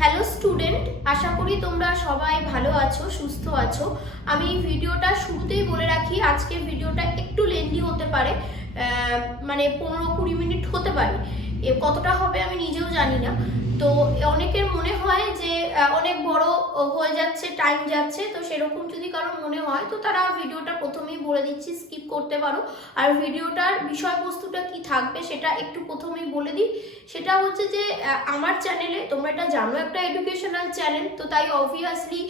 Hello student, আশা করি তোমরা সবাই ভালো আছো, সুস্থ আছো। আমি ভিডিওটা শুরুতেই বলে রাখি, আজকের ভিডিওটা একটু লেন্দি হতে পারে, মানে 15-20 মিনিট হতে পারে। কতটা হবে আমি নিজেও জানি না। তো অনেকের মনে হয় যে অনেক বড় হয়ে যাচ্ছে, টাইম যাচ্ছে, তো সেরকম যদি কারো মনে হয় তো তারা ভিডিওটা প্রথমেই বলে দিচ্ছি স্কিপ করতে পারো। আর ভিডিওটার বিষয়বস্তুটা কি থাকবে সেটা একটু প্রথমেই বলে দিই। সেটা হচ্ছে যে আমার চ্যানেলে, তোমরা এটা জানো, একটা এডুকেশনাল চ্যানেল, তো তাই অবভিয়াসলি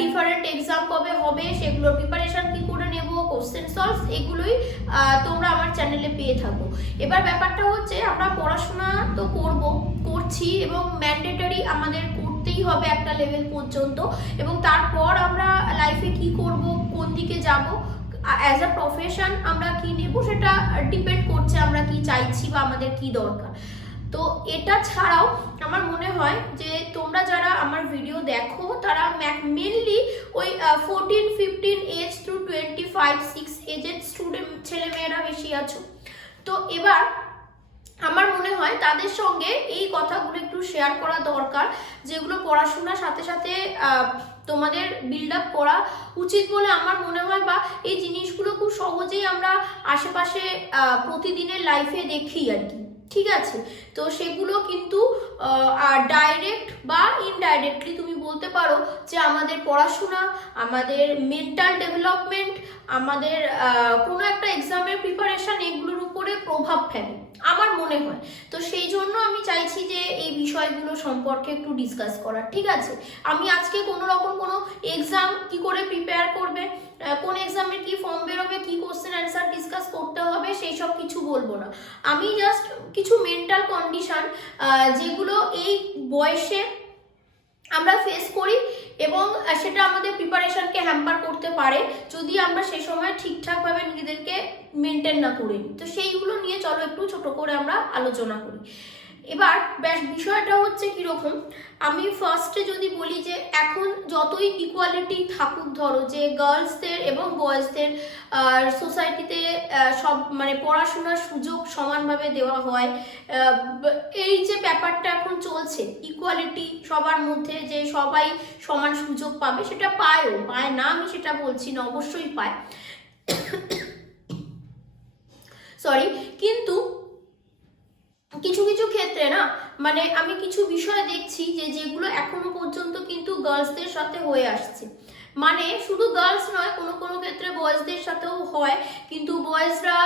ডিফারেন্ট এক্সাম কবে হবে, সেগুলোর প্রিপারেশন কি করে নেব, কোশ্চেন সলভ, এগুলোই তোমরা আমার চ্যানেলে পেয়ে থাকো। এবার ব্যাপারটা হচ্ছে আমরা পড়াশোনা তো করছি এবং ম্যান্ডেটরি আমাদের করতেই হবে একটা লেভেল পর্যন্ত, এবং তারপর আমরা লাইফে কি করব, কোন দিকে যাব, অ্যাজ আ প্রফেশন আমরা কি নেব, সেটা ডিপেন্ড করছে আমরা কি চাইছি বা আমাদের কি দরকার। তো এটা ছাড়াও আমার মনে হয় যে তোমরা যারা আমার ভিডিও দেখো তারা মেনলি ওই 14-15 এজ থ্রু 25-6 এজের স্টুডেন্ট ছেলেমেয়েরা বেশি আছো। তো এবার আমার মনে হয় তাদের সঙ্গে এই কথাগুলো একটু শেয়ার করা দরকার, যেগুলো পড়াশোনার সাথে সাথে তোমাদের বিল্ড আপ করা উচিত বলে আমার মনে হয়, বা এই জিনিসগুলো খুব সহজেই আমরা আশেপাশে প্রতিদিনের লাইফে দেখি আর কি। ঠিক আছে, তো সেগুলো কিন্তু ডাইরেক্ট বা ইনডাইরেক্টলি তুমি বলতে পারো যে আমাদের পড়াশোনা, আমাদের মেন্টাল ডেভেলপমেন্ট, আমাদের কোনো একটা এক্সামের প্রিপারেশন, এগুলোর উপরে প্রভাব ফেলে আমার মনে হয়। তো সেই জন্য আমি চাইছি যে এই বিষয়গুলো সম্পর্কে একটু ডিসকাস করার। ঠিক আছে, আমি আজকে কোনো রকম কোনো এক্সাম কি করে প্রিপেয়ার করবে, কোন এক্সামের কি ফর্ম বেরোবে, কি কোশ্চেন অ্যান্সার ডিসকাস করতে হবে, সেই সব কিছু বলবো না। আমি জাস্ট কিছু মেন্টাল কন্ডিশন যেগুলো এই বয়সে আমরা ফেস করি এবং সেটা আমাদের প্রিপারেশনকে হ্যাম্পার করতে পারে যদি আমরা সে সময় ঠিকঠাকভাবে নিজেদেরকে মেনটেন না করি। তো সেইগুলো নিয়ে চলো একটু ছোট করে আমরা আলোচনা করি। এবার বিষয়টা হচ্ছে কিরকম, আমি ফার্স্টে যদি বলি যে এখন যতই ইকুয়ালিটি থাকুক, ধরো যে গার্লসদের এবং বয়েজদের সোসাইটিতে সব মানে পড়াশোনার সুযোগ সমানভাবে দেওয়া হয়, এই যে ব্যাপারটা এখন চলছে, ইকুয়ালিটি সবার মধ্যে, যে সবাই সমান সুযোগ পাবে, সেটা পায় না আমি সেটা বলছি না, অবশ্যই পায়, সরি। কিন্তু কিছু কিছু ক্ষেত্রে না, মানে আমি কিছু বিষয় দেখছি যেগুলো এখনো পর্যন্ত কিন্তু গার্লসদের সাথে হয়ে আসছে। মানে শুধু গার্লস নয়, কোনো কোনো ক্ষেত্রে বয়েজদের সাথেও হয়, কিন্তু বয়েজরা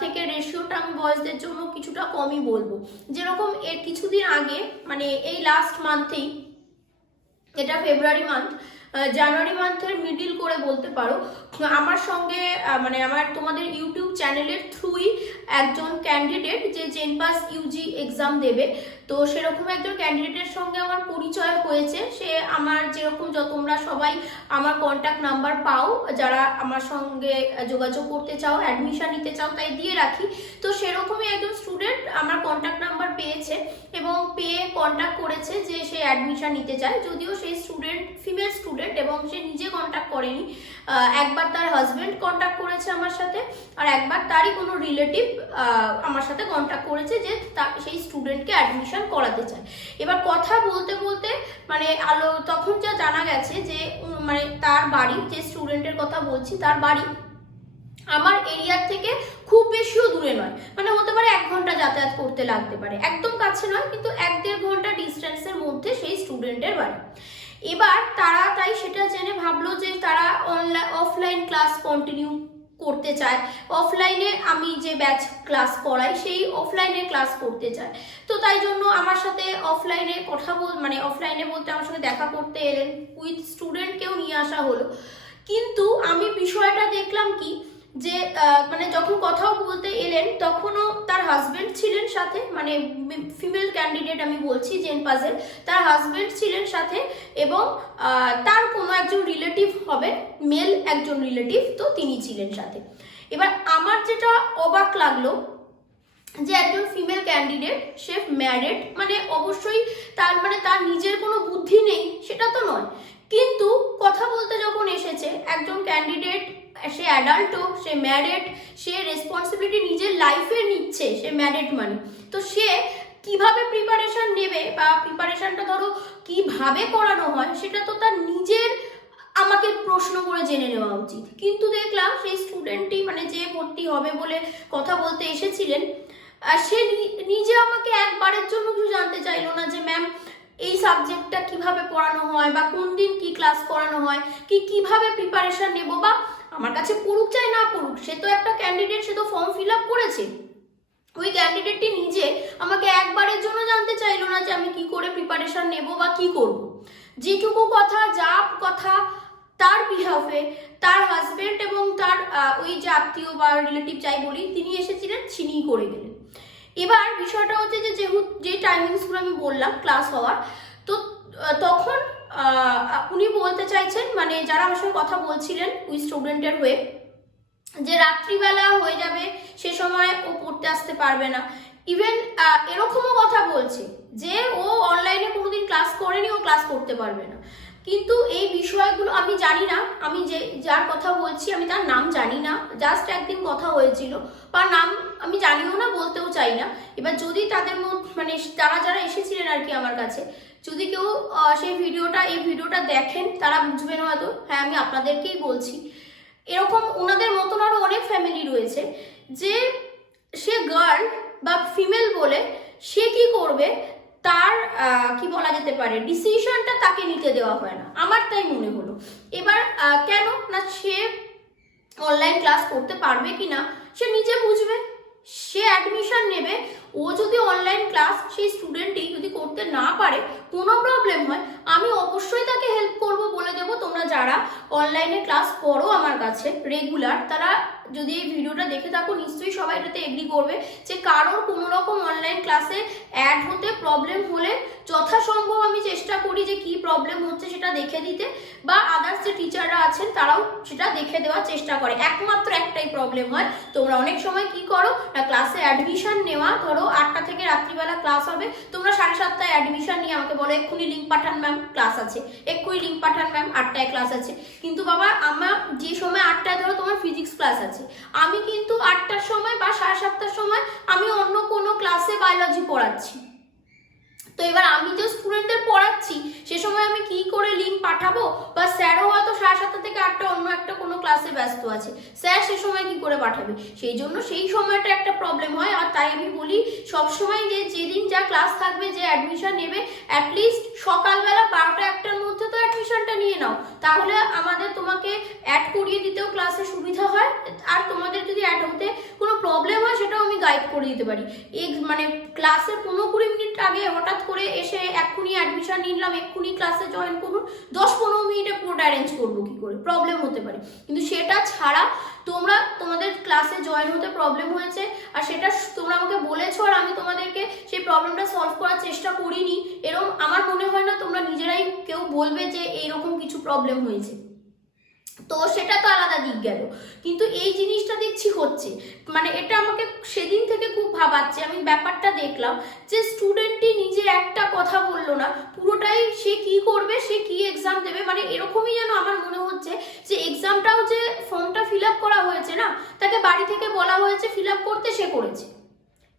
থেকে রেশিওটা আমি বয়েজদের জন্য কিছুটা কমই বলবো। যেরকম এর কিছুদিন আগে, মানে এই লাস্ট মান্থেই, এটা ফেব্রুয়ারি মান্থ, জানুয়ারি মান্থের মিডিল করে বলতে পারো, আমার সঙ্গে মানে আমার তোমাদের ইউটিউব চ্যানেলের থ্রুই একজন ক্যান্ডিডেট যে জেনপাস ইউজি এক্সাম দেবে, তো সেরকম একজন ক্যান্ডিডেটের সঙ্গে আমার পরিচয় হয়েছে। সে আমার যেরকম তোমরা সবাই আমার কন্ট্যাক্ট নাম্বার পাও, যারা আমার সঙ্গে যোগাযোগ করতে চাও, অ্যাডমিশন নিতে চাও, তাই দিয়ে রাখি। তো সেরকমই একজন স্টুডেন্ট আমার কন্ট্যাক্ট নাম্বার পেয়েছে এবং পেয়ে কন্ট্যাক্ট করেছে যে সে অ্যাডমিশন নিতে চায়। যদিও সেই স্টুডেন্ট ফিমেল স্টুডেন্ট এবং সে নিজে কন্ট্যাক্ট করেনি, একবার তার হাজব্যান্ড কন্ট্যাক্ট করেছে আমার সাথে, আর একবার তারই কোনো রিলেটিভ আমার সাথে কন্ট্যাক্ট করেছে যে সেই স্টুডেন্টকে অ্যাডমিশন করাতে চায়। এবার কথা বলতে বলতে মানে তখন যা জানা গেছে যে মানে তার বাড়ি, যে স্টুডেন্টের কথা বলছি, তার বাড়ি আমার এরিয়ার থেকে খুব বেশিও দূরে নয়, মানে হতে পারে 1 ঘন্টা যাতায়াত করতে লাগতে পারে, একদম কাছে নয়, কিন্তু 1-1.5 ঘন্টা ডিস্টেন্সের মধ্যে সেই স্টুডেন্টের বাড়ি। এবার তারা তাই সেটা জেনে ভাবলো যে তারা অফলাইন ক্লাস কন্টিনিউ করতে চায়, অফলাইনে আমি যে ব্যাচ ক্লাস করাই সেই অফলাইনে ক্লাস করতে চায়। তো তাই জন্য আমার সাথে অফলাইনে মানে অফলাইনে বলতে আমার সাথে দেখা করতে এলেন, উইথ স্টুডেন্টকেও নিয়ে আসা হলো। কিন্তু আমি বিষয়টা দেখলাম কি, যে মানে যখন কথাও বলতে এলেন তখনও তার হাজব্যান্ড ছিলেন সাথে, মানে ফিমেল ক্যান্ডিডেট আমি বলছি জেনপাসের, তার হাজব্যান্ড ছিলেন সাথে এবং তার কোনো একজন রিলেটিভ হবে, মেল একজন রিলেটিভ, তো তিনি ছিলেন সাথে। এবার আমার যেটা অবাক লাগলো যে একজন ফিমেল ক্যান্ডিডেট, সে ম্যারিড, মানে অবশ্যই তার মানে তার নিজের কোনো বুদ্ধি নেই সেটা তো নয়, কিন্তু কথা বলতে যখন এসেছে একজন ক্যান্ডিডেট, সে অ্যাডাল্টও, সে ম্যারিড, সে রেসপন্সিবিলিটি নিজের লাইফে নিচ্ছে, সে ম্যারিড মানে, তো সে কিভাবে প্রিপারেশন নেবে বা প্রিপারেশনটা ধরো কিভাবে করানো হয় সেটা তো তার নিজের আমাকে প্রশ্ন করে জেনে নেওয়া উচিত। কিন্তু দেখলাম সেই স্টুডেন্টই মানে যে ভর্তি হবে বলে কথা বলতে এসেছিলেন, সে নিজে আমাকে একবারের জন্য কিছু জানতে চাইলো না যে ম্যাম এই সাবজেক্টটা কিভাবে পড়ানো হয় বা কোন দিন কি ক্লাস করানো হয়, কিভাবে প্রিপারেশন নেব, বা আমার কাছে পড়ুক চাই না পড়ুক, সে তো একটা ক্যান্ডিডেট, সে তো ফর্ম ফিল আপ করেছে। ওই ক্যান্ডিডেটটি নিজে আমাকে একবারের জন্য জানতে চাইলো না যে আমি কি করে প্রিপারেশন নেব বা কি করব। যেটুকু কথা যা কথা তার বিহাফে তার হাজবেন্ড এবং তার ওই যে আত্মীয় বা রিলেটিভ যাই বলি তিনি এসেছিলেন, তিনিই করে গেলেন। এবার বিষয়টা হচ্ছে যে যে টাইমিংসগুলো আমি বললাম ক্লাস হওয়ার, তো তখন উনি বলতে চাইছেন, মানে যারা আমার সঙ্গে কথা বলছিলেন ওই স্টুডেন্টের হয়ে, যে রাত্রিবেলা হয়ে যাবে, সে সময় ও পড়তে আসতে পারবে না। ইভেন এরকমও কথা বলছে যে ও অনলাইনে কোনোদিন ক্লাস করেনি, ও ক্লাস করতে পারবে না। কিন্তু এই বিষয়গুলো আমি জানি না, আমি যার কথা বলছি আমি তার নাম জানি না, জাস্ট একদিন কথা হয়েছিল, বা নাম আমি জানিও না, বলতেও চাই না। এবার যদি তাদের মধ্যে মানে যারা এসেছিলেন আর কি আমার কাছে, যদি কেউ সেই এই ভিডিওটা দেখেন, তারা বুঝবেন হয়তো হ্যাঁ আমি আপনাদেরকেই বলছি। এরকম ওনাদের মতন আরো অনেক ফ্যামিলি রয়েছে যে সে গার্ল বা ফিমেল বলে সে কি করবে তার কি বলা যেতে পারে ডিসিশনটা তাকে নিতে দেওয়া হয় না, আমার তাই মনে হলো। এবার কেন না, সে অনলাইন ক্লাস করতে পারবে কিনা সে নিজে বুঝবে, সে অ্যাডমিশন নেবে। ও যদি অনলাইন ক্লাস সেই স্টুডেন্টই যদি করতে না পারে, কোনো প্রবলেম হয়, আমি অবশ্যই তাকে হেল্প করব, বলে দেবো তোমরা যারা অনলাইনে ক্লাস করো আমার কাছে রেগুলার, তারা যদি এই ভিডিওটা দেখে থাকো নিশ্চয়ই সবাই এটাতে এগ্রি করবে যে কারোর কোনো রকম অনলাইন ক্লাসে অ্যাড হতে প্রবলেম হলে যথাসম্ভব আমি চেষ্টা করি যে কি প্রবলেম হচ্ছে সেটা দেখে দিতে, বা আদার্স যে টিচাররা আছেন তারাও সেটা দেখে দেওয়ার চেষ্টা করে। একমাত্র একটাই প্রবলেম হয়, তোমরা অনেক সময় কি করো না, ক্লাসে অ্যাডমিশন নেওয়া, ধরো 8টা থেকে রাত্রিবেলা ক্লাস হবে, তোমরা 7:30টায় অ্যাডমিশন নিয়ে আমাকে বলো এক্ষুনি লিঙ্ক পাঠান ম্যাম ক্লাস আছে, এক্ষুনি লিঙ্ক পাঠান ম্যাম 8টায় ক্লাস আছে। কিন্তু বাবা আমার যে সময় 8টায় ধরো তোমার ফিজিক্স ক্লাস আছে, আমি কিন্তু 8টার সময় বা 7:30টার সময় আমি অন্য কোনো ক্লাসে বায়োলজি পড়াচ্ছি। তো এবার আমি যে স্টুডেন্টদের পড়াচ্ছি সে সময় আমি কি করে লিঙ্ক পাঠাবো, বা স্যারও হয়তো 7:30 থেকে 8টা অন্য একটা কোনো ক্লাসে ব্যস্ত আছে, স্যার সে সময় কি করে পাঠাবে, সেই জন্য সেই সময়টা একটা প্রবলেম হয়। আর তাই আমি বলি সবসময় যে যেদিন যা ক্লাস থাকবে, যে অ্যাডমিশন নেবে, অ্যাটলিস্ট সকালবেলা 12টা-1টার মধ্যে তো অ্যাডমিশনটা নিয়ে নাও, তাহলে আমাদের তোমাকে অ্যাড করিয়ে দিতেও ক্লাসে সুবিধা হয়, আর তোমাদের যদি অ্যাড হতে কোনো প্রবলেম হয় সেটাও আমি গাইড করে দিতে পারি। মানে ক্লাসের 15-20 মিনিট আগে হঠাৎ করে এসে এক্ষুনি অ্যাডমিশন নিলাম, এক্ষুনি ক্লাসে জয়েন করুন, 10-15 মিনিটে পুরোটা অ্যারেঞ্জ করবো কি করে, প্রবলেম হতে পারে। কিন্তু সেটা ছাড়া তোমাদের ক্লাসে জয়েন হতে প্রবলেম হয়েছে আর সেটা তোমরা আমাকে বলেছো, আর আমি তোমাদেরকে সেই প্রবলেমটা সলভ করার চেষ্টা করিনি, এরকম আমার মনে হয় না তোমরা নিজেরাই কেউ বলবে যে এইরকম কিছু প্রবলেম হয়েছে। তো সেটা তো আলাদা দিক গেল, কিন্তু এই জিনিসটা দেখছি হচ্ছে, মানে এটা আমাকে সেদিন থেকে খুব ভাবাচ্ছে। আমি ব্যাপারটা দেখলাম যে স্টুডেন্টই নিজে একটা কথা বললো না, পুরোটাই সে কি করবে, সে কি এক্সাম দেবে, মানে এরকমই যেন আমার মনে হচ্ছে যে এক্সামটাও যে ফর্মটা ফিল আপ করা হয়েছে না, তাকে বাড়ি থেকে বলা হয়েছে ফিল আপ করতে, সে করেছে,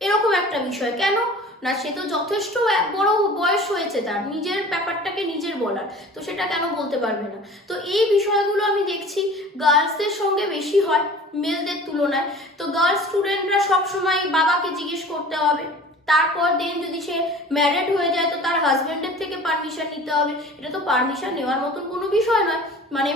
এরকম একটা বিষয়। কেন না, সে তো যথেষ্ট বড় বয়স হয়েছে তার, নিজের ব্যাপারটাকে নিজের বলার, তো সেটা কেন বলতে পারবে না। তো এই বিষয়গুলো আমি দেখছি গার্লসদের সঙ্গে বেশি হয় মেলদের তুলনায়। তো গার্লস স্টুডেন্টরা সবসময় বাবাকে জিজ্ঞেস করতে হবে, তারপর দেন যদি সে ম্যারিড হয়ে যায় তো তার হাজব্যান্ডের থেকে পারমিশন নিতে হবে। এটা তো পারমিশন নেওয়ার মতন কোনো বিষয় নয়। মানে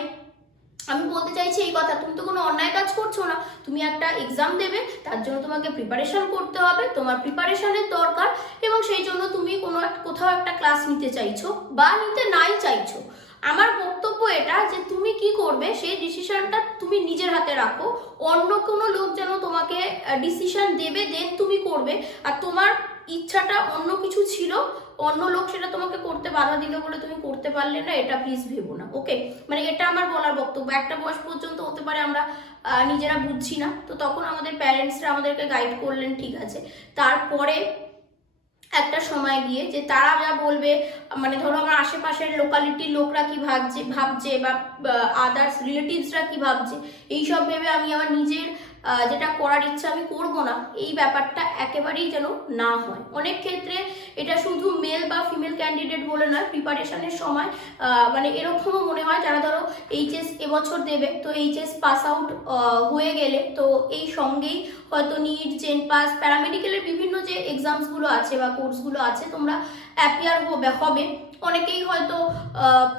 আমি বলতে চাইছি এই কথা, তুমি তো কোনো অন্যায় কাজ করছো না, তুমি একটা এক্সাম দেবে, তার জন্য তোমাকে প্রিপারেশন করতে হবে, তোমার প্রিপারেশনের দরকার, এবং সেই জন্য তুমি কোথাও একটা ক্লাস নিতে চাইছো বা নিতে নাই চাইছো। আমার বক্তব্য এটা যে তুমি কি করবে সেই ডিসিশনটা তুমি নিজের হাতে রাখো, অন্য কোনো লোক যেন তোমাকে ডিসিশন দেবে দেন তুমি করবে, আর তোমার ইচ্ছাটা অন্য কিছু ছিল, অন্য লোক সেটা তোমাকে করতে বাধা দিল বলে তুমি করতে পারলে না, এটা প্লিজ ভেবো না। ওকে, মানে এটা আমার বলার বক্তব্য। একটা বয়স পর্যন্ত হতে পারে আমরা নিজেরা বুঝছি না, তো তখন আমাদের প্যারেন্টসরা আমাদেরকে গাইড করলেন, ঠিক আছে, তারপরে একটা সময় গিয়ে যে তারা যা বলবে, মানে ধরো আমার আশেপাশের লোকালিটির লোকরা কি ভাবছে বা আদার্স রিলেটিভসরা কি ভাবছে, এইসব ভেবে আমি আমার নিজের যেটা করার ইচ্ছা আমি করব না, এই ব্যাপারটা একেবারেই যেন না হয়। অনেক ক্ষেত্রে এটা শুধু মেল বা ফিমেল ক্যান্ডিডেট বলে নয়, প্রিপারেশনের সময় মানে এরকমও মনে হয় যারা ধরো এইচএস এবছর দেবে, তো এইচএস পাস আউট হয়ে গেলে তো এই সঙ্গেই হয়তো নিট, জেন পাস, প্যারামেডিক্যালের বিভিন্ন যে এক্সামসগুলো আছে বা কোর্সগুলো আছে তোমরা অ্যাপিয়ার হবে। অনেকেই হয়তো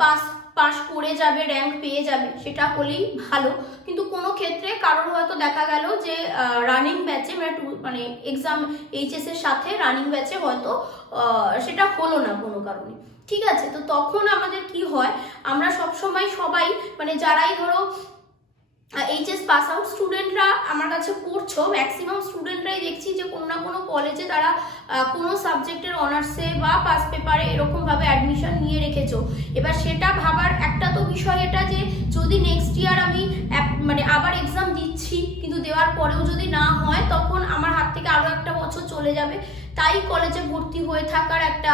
পাস করে যাবে, র্যাঙ্ক পেয়ে যাবে, সেটা হলেই ভালো। কিন্তু কোনো ক্ষেত্রে কারোর হয়তো দেখা গেল যে রানিং ব্যাচে মানে এক্সাম এইচএস এর সাথে রানিং ব্যাচে হয়তো সেটা হলো না কোনো কারণে, ঠিক আছে। তো তখন আমাদের কি হয়, আমরা সবসময় সবাই মানে যারাই ধরো এইচএস পাস আউট স্টুডেন্টরা আমার কাছে পড়ছো, ম্যাক্সিমাম স্টুডেন্টরাই দেখছি যে কোনো না কোনো কলেজে তারা কোনো সাবজেক্টের অনার্সে বা পাস পেপারে এরকমভাবে অ্যাডমিশন নিয়ে রেখেছো। এবার সেটা ভাবার একটা তো বিষয় এটা যে যদি নেক্সট ইয়ার আমি মানে আবার এক্সাম দিচ্ছি, কিন্তু দেওয়ার পরেও যদি না হয় তখন আমার হাত থেকে আরও একটা বছর চলে যাবে, তাই কলেজে ভর্তি হয়ে থাকার একটা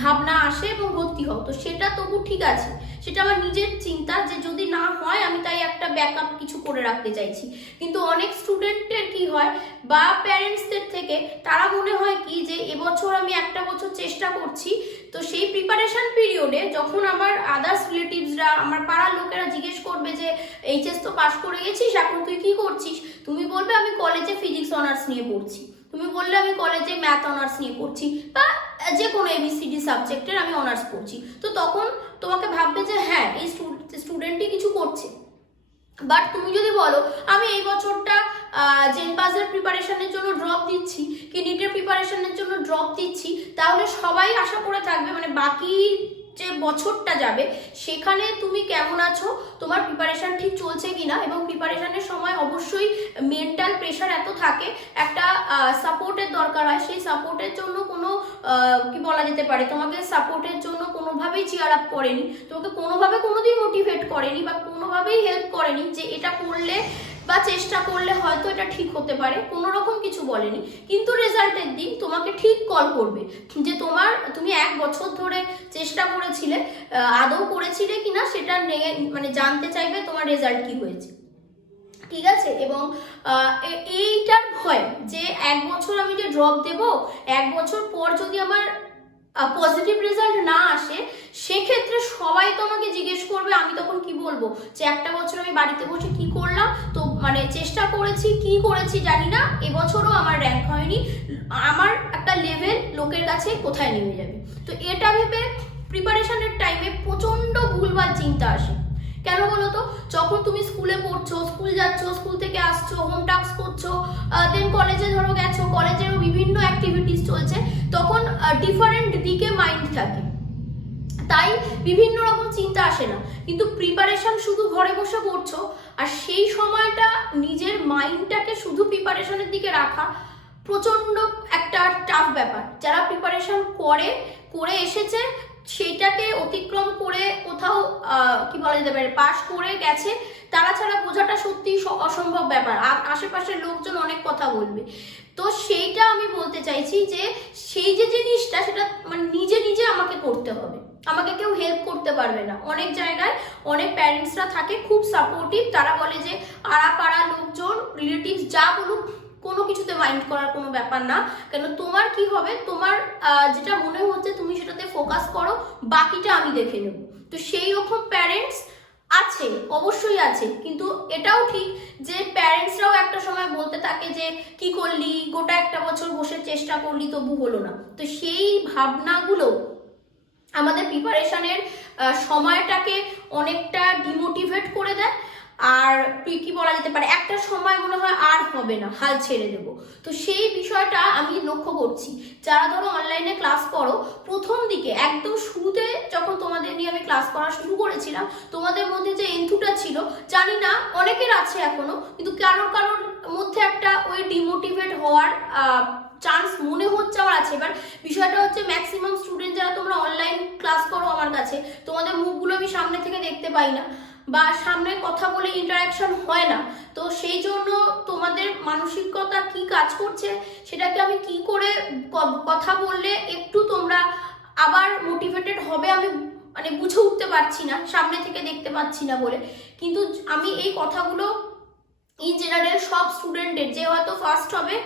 ভাবনা আসে এবং ভর্তি হও। তো সেটা তবু ঠিক আছে, সেটা আমার নিজের চিন্তা যে যদি না হয় আমি তাই একটা ব্যাকআপ কিছু করে রাখতে চাইছি। কিন্তু অনেক স্টুডেন্টের কি হয় বা প্যারেন্টসদের থেকে তারা মনে হয় কি যে এবছর আমি একটা বছর চেষ্টা করছি, তো সেই প্রিপারেশন পিরিয়ডে যখন আমার আদার্স রিলেটিভসরা, আমার পাড়ার লোকেরা জিজ্ঞেস করবে যে এইচএস তো পাস করে গেছিস, এখন তুই কি করছিস, তুমি বলবে আমি কলেজে ফিজিক্স অনার্স নিয়ে পড়ছি, তুমি বললে আমি কলেজে ম্যাথ অনার্স নিয়ে পড়ছি, বা যে কোনো এবিসিডি সাবজেক্টের আমি অনার্স পড়ছি, তো তখন তোমাকে ভাববে যে হ্যাঁ এই স্টুডেন্টই কিছু করছে। বাট তুমি যদি বলো আমি এই বছরটা জেন পাসের প্রিপারেশনের জন্য ড্রপ দিচ্ছি কি নিটের প্রিপারেশনের জন্য ড্রপ দিচ্ছি, তাহলে সবাই আশা করে থাকবে মানে বাকি যে বছরটা যাবে সেখানে তুমি কেমন আছো, তোমার প্রিপারেশন ঠিক চলছে কিনা। এবং প্রিপারেশনের সময় অবশ্যই মেন্টাল প্রেশার এত থাকে, একটা সাপোর্টের দরকার হয়, সেই সাপোর্টের জন্য কোনো কি বলা যেতে পারে, তোমাকে সাপোর্টের জন্য কোনোভাবেই চিয়ার আপ করেনি, তোমাকে কোনোভাবে কোনোদিন মোটিভেট করেনি বা কোনোভাবেই হেল্প করেনি যে এটা করলে বা চেষ্টা করলে হয়তো এটা ঠিক হতে পারে, কোনো রকম কিছু বলেনি। কিন্তু রেজাল্টের দিন তোমাকে ঠিক কল করবে যে তুমি 1 বছর ধরে চেষ্টা করেছিলে, আদৌ করেছিলে কিনা সেটা মানে জানতে চাইবে তোমার রেজাল্ট কি হয়েছে, ঠিক আছে। এবং এইটার ভয় যে 1 বছর আমি যে ড্রপ দেব, 1 বছর পর যদি আমার পজিটিভ রেজাল্ট না আসে, সেক্ষেত্রে সবাই তো আমাকে জিজ্ঞেস করবে, আমি তখন কি বলবো যে একটা বছর আমি বাড়িতে বসে কি করলাম, তো মানে চেষ্টা করেছি কি করেছি জানি না, এবছরও আমার র্যাঙ্ক হয়নি, আমার একটা লেভেল লোকের কাছে কোথায় নেমে যাবে। তো এটা ভেবে প্রিপারেশনের টাইমে প্রচন্ড ভুলভাল চিন্তা আসে। কেন বলো তো, যখন তুমি স্কুলে পড়ছো, স্কুল যাচ্ছ, স্কুল থেকে আসছো, হোম টাস্ক করছো, দেন কলেজে ধরো গেছো, কলেজেরও বিভিন্ন অ্যাক্টিভিটিস চলছে, তখন ডিফারেন্ট দিকে মাইন্ড থাকে, তাই বিভিন্ন রকম চিন্তা আসে না। কিন্তু প্রিপারেশন শুধু ঘরে বসে করছো, আর সেই সময়টা নিজের মাইন্ডটাকে শুধু প্রিপারেশনের দিকে রাখা প্রচন্ড একটা টাফ ব্যাপার। যারা প্রিপারেশন করে এসেছে, সেইটাকে অতিক্রম করে কোথাও কি বলা যেতে পারে পাশ করে গেছে, তারা ছাড়া বোঝাটা সত্যি অসম্ভব ব্যাপার। আশেপাশের লোকজন অনেক কথা বলবে, তো সেইটা আমি বলতে চাইছি যে সেই যে জিনিসটা সেটা মানে নিজে নিজে আমাকে করতে হবে, আমাকে কেউ হেল্প করতে পারবে না। অনেক জায়গায় অনেক প্যারেন্টসরা থাকে খুব সাপোর্টিভ, তারা বলে যে পাড়া লোকজন, রিলেটিভস যা বলুক কোনো কিছুতে মাইন্ড করার কোনো ব্যাপার না, কেন তোমার কি হবে, তোমার যেটা মনে হচ্ছে তুমি সেটাতে ফোকাস করো, বাকিটা আমি দেখে নেব। তো সেই রকম প্যারেন্টস আছে, অবশ্যই আছে। কিন্তু এটাও ঠিক যে প্যারেন্টসরাও একটা সময় বলতে থাকে যে কি করলি, গোটা একটা বছর বসে চেষ্টা করলি তবু হলো না। তো সেই ভাবনাগুলো আমাদের প্রিপারেশনের সময়টাকে অনেকটা ডিমোটিভেট করে দেয়। আর কি বলা যেতে পারে, একটা সময় মনে হয় আর হবে না, হাল ছেড়ে দেবো। তো সেই বিষয়টা আমি লক্ষ্য করছি, যারা ধরো অনলাইনে ক্লাস করো, প্রথম দিকে একদম শুরুতে যখন তোমাদের নিয়ে আমি ক্লাস করা শুরু করেছিলাম, তোমাদের মধ্যে যে এন্থুটা ছিল, জানি না অনেকের আছে এখনো, কিন্তু কারোর মধ্যে একটা ওই ডিমোটিভেট হওয়ার চান্স মনে হচ্ছে আমার আছে। এবার বিষয়টা হচ্ছে ম্যাক্সিমাম স্টুডেন্ট যারা তোমরা অনলাইন ক্লাস করো আমার কাছে, তোমাদের মুখগুলো আমি সামনে থেকে দেখতে পাই না বা সামনে কথা বলে ইন্টারাকশন হয় না, তো সেই জন্য তোমাদের মানসিকতা কি কাজ করছে, সেটাকে আমি কি করে কথা বললে একটু তোমরা আবার মোটিভেটেড হবে আমি মানে বুঝে উঠতে পারছি না, সামনে থেকে দেখতে পাচ্ছি না বলে। কিন্তু আমি এই কথাগুলো ইন জেনারেল সব স্টুডেন্টের, যে হয়তো ফার্স্ট হবে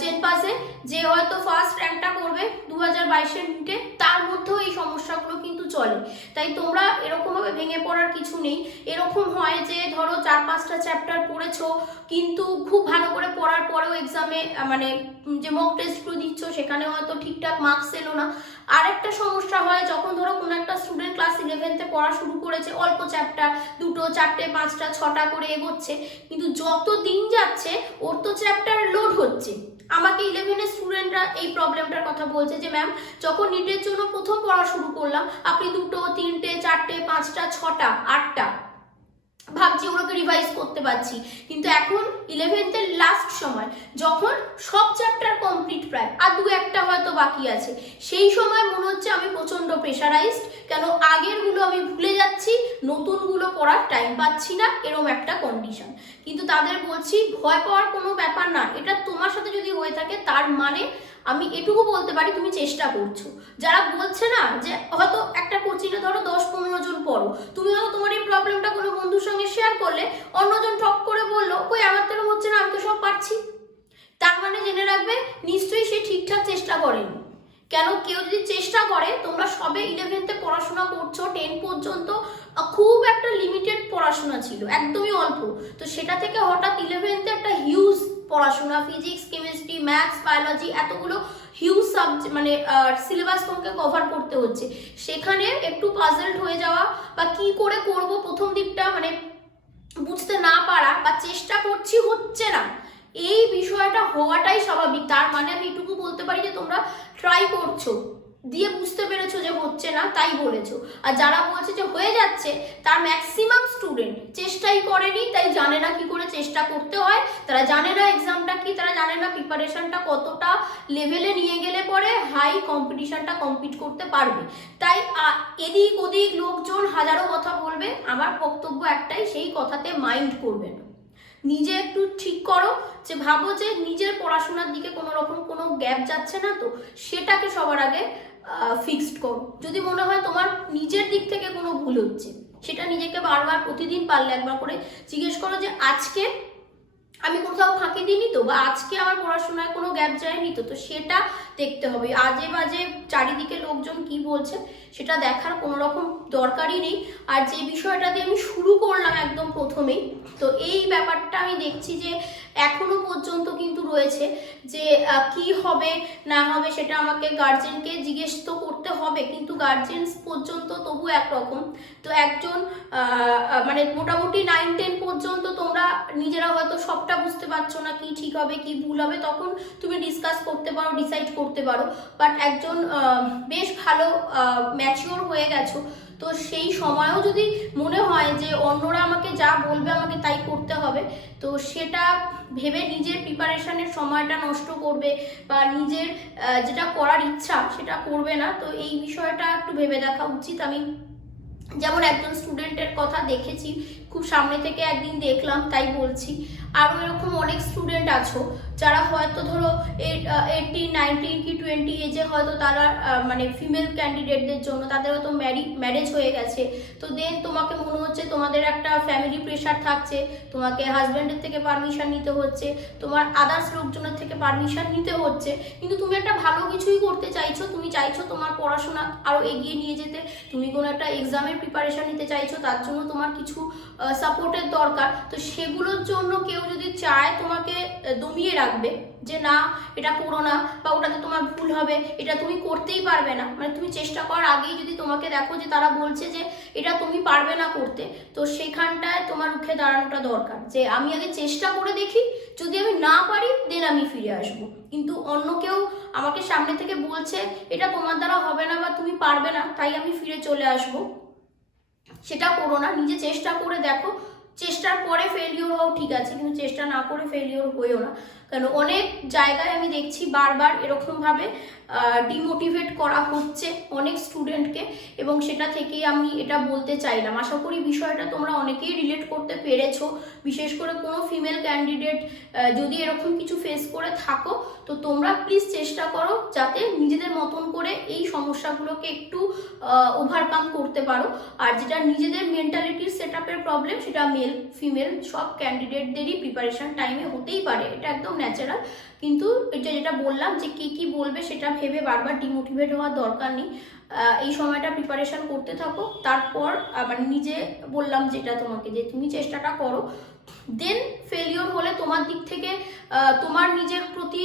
জেন পাসে, যে হয়তো ফার্স্ট র্যাঙ্কটা করবে 2022-এর নিটে, তার মধ্যেও এই সমস্যাগুলো কিন্তু চলে। তাই তোমরা এরকমভাবে ভেঙে পড়ার কিছু নেই। এরকম হয় যে ধরো 4-5টা চ্যাপ্টার পড়েছো, কিন্তু খুব ভালো করে পড়ার পরেও এক্সামে মানে যে মক টেস্টগুলো দিচ্ছ সেখানে হয়তো ঠিকঠাক মার্কস এলো না। আরেকটা সমস্যা হয় যখন ধরো কোনো একটা স্টুডেন্ট ক্লাস 11তে পড়া শুরু করেছে, অল্প চ্যাপ্টার, 2টো 4টে 5টা 6টা করে এগোচ্ছে, কিন্তু যত দিন যাচ্ছে ওর তো চ্যাপ্টার লোড হচ্ছে। আমাকে 11-এর স্টুডেন্টরা এই প্রবলেমটার কথা বলছে যে ম্যাম, যখন নিটের জন্য প্রথম পড়া শুরু করলাম আপনি 2টো 3টে 4টে 5টা 6টা 8টা ভাবছি ওগুলোকে রিভাইজ করতে পারছি, কিন্তু এখন 11th-এর লাস্ট সময় যখন সব চ্যাপ্টার কমপ্লিট প্রায়, আর 2-একটা হয়তো বাকি আছে, সেই সময় মনে হচ্ছে আমি প্রচন্ড প্রেশারাইজড, কেন আগেরগুলো আমি ভুলে যাচ্ছি, নতুনগুলো পড়ার টাইম পাচ্ছি না, এরকম একটা কন্ডিশন। কিন্তু তাদের বলছি ভয় পাওয়ার কোনো ব্যাপার না, এটা তোমার সাথে যদি হয়ে থাকে তার মানে আমি এটুকু বলতে পারি তুমি চেষ্টা করছো। যারা বলছে না যে হয়তো একটা কোচিংয়ে ধরো 10-15 জন পড়ো, তুমি হয়তো তোমার এই প্রবলেমটা কোনো বন্ধুর সঙ্গে শেয়ার করলে, অন্যজন টপ করে বললো কই আমার তো হচ্ছে না, আমি তো সব পারছি, তার মানে জেনে রাখবে নিশ্চয়ই সে ঠিকঠাক চেষ্টা করেনি। কেন, কেউ যদি চেষ্টা করে, তোমরা সবে 11th-এ পড়াশোনা করছো, 10 পর্যন্ত খুব একটা লিমিটেড পড়াশোনা ছিল, একদমই অল্প, তো সেটা থেকে হঠাৎ 11th-এ একটা হিউজ পড়াশোনা, ফিজিক্স কেমিস্ট্রি ম্যাথস বায়োলজি এতগুলো হিউজ সাবজেক্ট মানে সিলেবাস তোমাকে কভার করতে হচ্ছে, সেখানে একটু পাজলড হয়ে যাওয়া বা কি করে করব প্রথম দিকটা মানে বুঝতে না পারা, বা চেষ্টা করছি হচ্ছে না, এই বিষয়টা হওয়াটাই স্বাভাবিক। তার মানে আমি এটুকু বলতে পারি যে তোমরা ট্রাই করছো, দিয়ে বুঝতে পেরেছো যে হচ্ছে না তাই বলেছো। আর যারা বলছে যে হয়ে যাচ্ছে, তার ম্যাক্সিমাম স্টুডেন্ট চেষ্টাই করেনি, তাই জানে না কি করে চেষ্টা করতে হয়, তারা জানে না এক্সামটা কি, তারা জানে না প্রিপারেশনটা কতটা লেভেলে নিয়ে গেলে পরে হাই কম্পিটিশনটা কম্পিট করতে পারবে। তাই এদিক ওদিক লোকজন হাজারো কথা বলবে, আমার বক্তব্য একটাই, সেই কথাতে মাইন্ড করবে না, নিজে একটু ঠিক করো, যে ভাবো যে নিজের পড়াশোনার দিকে কোনো রকম কোনো গ্যাপ যাচ্ছে না, তো সেটাকে সবার আগে ফিক্সড করো। যদি মনে হয় তোমার নিজের দিক থেকে কোনো ভুল হচ্ছে, সেটা নিজেকে বারবার প্রতিদিন পারলে একবার করে জিজ্ঞেস করো যে আজকে আমি কোথাও ফাঁকি দিইনি তো, বা আজকে আমার পড়াশোনায় কোনো গ্যাপ যায়নি তো, তো সেটা দেখতে হবে। আজে বাজে চারিদিকে লোকজন কি বলছে সেটা দেখার কোনো রকম দরকারই নেই। আর যে বিষয়টা দিয়ে আমি শুরু করলাম একদম প্রথমেই, তো এই ব্যাপারটা আমি দেখছি যে এখনো পর্যন্ত কিন্তু রয়েছে, যে কি হবে না হবে সেটা আমাকে গার্জেনকে জিজ্ঞেস তো করতে হবে, কিন্তু গার্জেন্স পর্যন্ত তবু একরকম। তো একজন মানে মোটামুটি 9-10 পর্যন্ত তোমরা নিজেরা হয়তো সবটা বুঝতে পারছো না, কি ঠিক হবে কি ভুল হবে, তখন তুমি ডিসকাস করতে পারো, ডিসাইড করতে পারো। বাট একজন বেশ ভালো ম্যাচিওর হয়ে গেছো, তো সেই সময়ও যদি মনে হয় যে অন্যরা আমাকে যা বলবে আমাকে তাই করতে হবে, তো সেটা ভেবে নিজের প্রিপারেশনের সময়টা নষ্ট করবে বা নিজের যেটা করার ইচ্ছা সেটা করবে না, তো এই বিষয়টা একটু ভেবে দেখা উচিত। আমি যেমন একজন স্টুডেন্টের কথা দেখেছি, খুব সামনে থেকে একদিন দেখলাম তাই বলছি, আরও এরকম অনেক স্টুডেন্ট আছো যারা হয়তো ধরো 18, 19 কি 20 এজে হয়তো তারা মানে ফিমেল ক্যান্ডিডেটদের জন্য তাদের হয়তো ম্যারেজ হয়ে গেছে, তো দেন তোমাকে মনে হচ্ছে তোমাদের একটা ফ্যামিলি প্রেশার থাকছে, তোমাকে হাজব্যান্ডের থেকে পারমিশন নিতে হচ্ছে, তোমার আদার্স লোকজনের থেকে পারমিশন নিতে হচ্ছে, কিন্তু তুমি একটা ভালো কিছুই করতে চাইছো, তুমি চাইছো তোমার পড়াশোনা আরও এগিয়ে নিয়ে যেতে, তুমি কোনো একটা এক্সামের প্রিপারেশন নিতে চাইছো, তার জন্য তোমার কিছু সাপোর্টের দরকার, তো সেগুলোর জন্য কেউ যদি চায় তোমাকে দমিয়ে রাখবে যে না এটা করো না, বা ওটাতে তোমার ভুল হবে, এটা তুমি করতেই পারবে না, মানে তুমি চেষ্টা করার আগেই যদি তোমাকে দেখো যে তারা বলছে যে এটা তুমি পারবে না করতে, তো সেখানটায় তোমার রুখে দাঁড়ানোটা দরকার, যে আমি আগে চেষ্টা করে দেখি, যদি আমি না পারি দেন আমি ফিরে আসবো। কিন্তু অন্য কেউ আমাকে সামনে থেকে বলছে এটা তোমার দ্বারা হবে না বা তুমি পারবে না তাই আমি ফিরে চলে আসবো, সেটা করো না, নিজে চেষ্টা করে দেখো, চেষ্টার পরে ফেলিওর হও ঠিক আছে, কিন্তু চেষ্টা না করে ফেলিওর হয়েও না। কেন অনেক জায়গায় আমি দেখছি বারবার এরকমভাবে ডিমোটিভেট করা হচ্ছে অনেক স্টুডেন্টকে, এবং সেটা থেকেই আমি এটা বলতে চাইলাম। আশা করি বিষয়টা তোমরা অনেকেই রিলেট করতে পেরেছো। বিশেষ করে কোনো ফিমেল ক্যান্ডিডেট যদি এরকম কিছু ফেস করে থাকো, তো তোমরা প্লিজ চেষ্টা করো যাতে নিজেদের মতন করে এই সমস্যাগুলোকে একটু ওভারকাম করতে পারো। আর যেটা নিজেদের মেন্টালিটির সেট আপের প্রবলেম, সেটা মেল ফিমেল সব ক্যান্ডিডেটদেরই প্রিপারেশন টাইমে হতেই পারে, এটা একদম ন্যাচারাল। কিন্তু এটা যেটা বললাম যে কে কি বলবে সেটা ভেবে বারবার ডিমোটিভেট হওয়ার দরকার নেই। এই সময়টা প্রিপারেশন করতে থাকো, তারপর আবার নিজে বললাম যেটা তোমাকে, যে তুমি চেষ্টাটা করো, দেন ফেলিওর হলে তোমার দিক থেকে তোমার নিজের প্রতি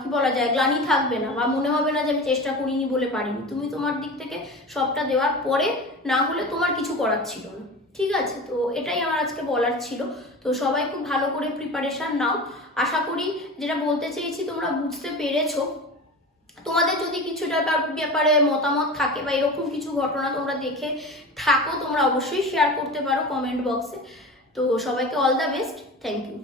কি বলা যায়, গ্লানি থাকবে না, বা মনে হবে না যে আমি চেষ্টা করিনি বলে পারিনি। তুমি তোমার দিক থেকে সবটা দেওয়ার পরে না হলে তোমার কিছু করার ছিল না, ঠিক আছে? তো এটাই আমার আজকে বলার ছিল। তো সবাই খুব ভালো করে প্রিপারেশন নাও। আশা করি যেটা বলতে চেয়েছি তোমরা বুঝতে পেরেছো। তোমাদের যদি কিছুটা ব্যাপারে মতামত থাকে বা এরকম কিছু ঘটনা তোমরা দেখে থাকো, তোমরা অবশ্যই শেয়ার করতে পারো কমেন্ট বক্সে। তো সবাইকে all the best, thank you.